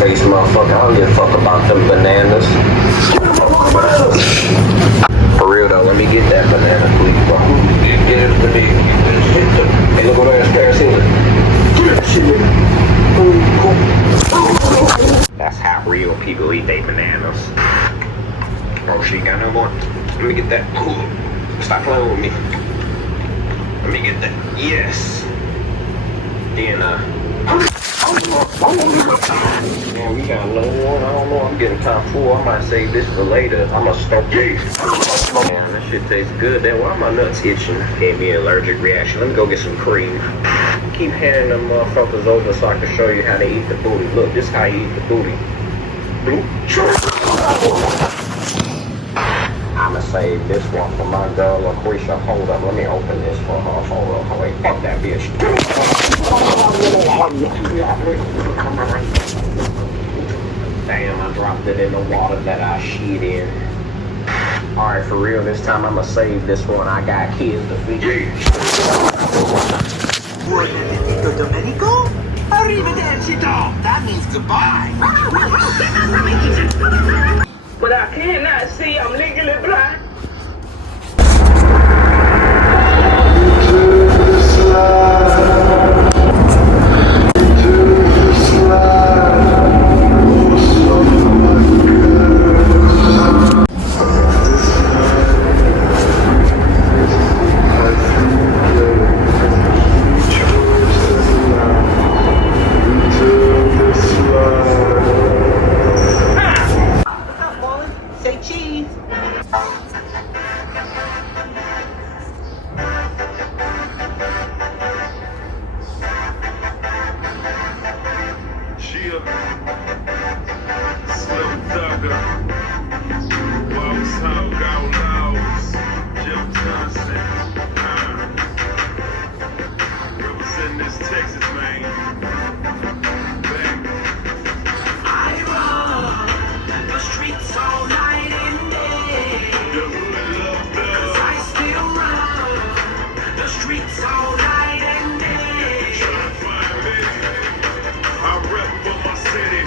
face motherfucker. I don't give a fuck about them bananas. For real though, let me get that banana, please, bro. Get it, hey, look over there, Sparacina. That's how real people eat their bananas. Oh, she ain't got no more. Let me get that. Stop playing with me. Let me get that. Yes. Then, man, we got another one. I don't know. I'm getting kind of full. I might save this for later. I'm gonna stop. Man, that shit tastes good. Then why my nuts itching? Gave me an allergic reaction. Let me go get some cream. Keep handing them motherfuckers over so I can show you how to eat the booty. Look, this is how you eat the booty. I'ma save this one for my girl, Lucretia. Hold up, let me open this for her. Hold up, wait, fuck that bitch. Damn, I dropped it in the water that I shit in. Alright, for real, this time I'ma save this one. I got kids to feed. Buonanotte, Domenico? Arrivederci, Dom. That means goodbye. But I cannot see. I'm legally blind. I rep for my city.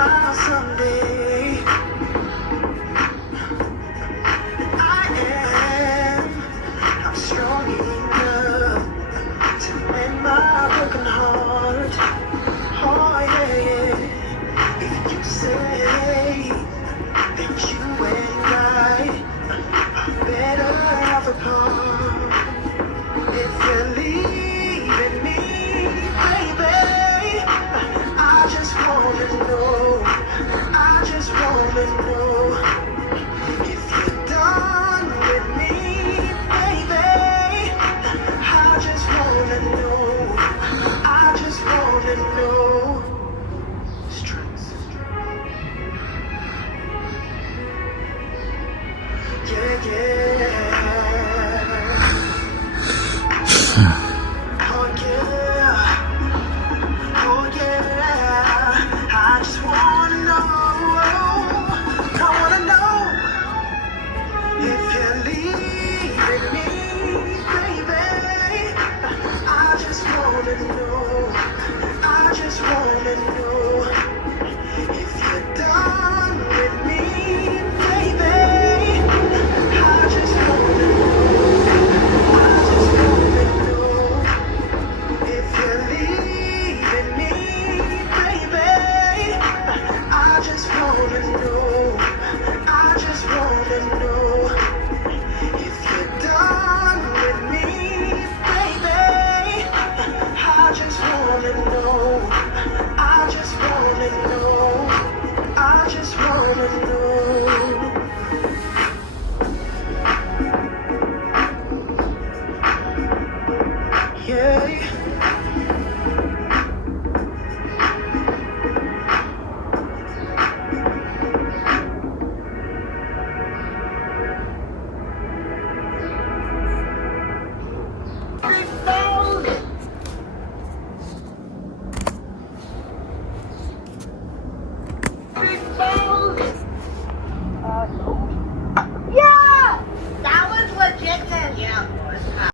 smile someday. I'm strong enough to mend my broken heart. Oh yeah. If you say that you and I are better off apart, if you're leaving me, baby, I just wanna know. I just wanna know if you're done with me, baby. I just wanna know. I just wanna know. Strings. Yeah.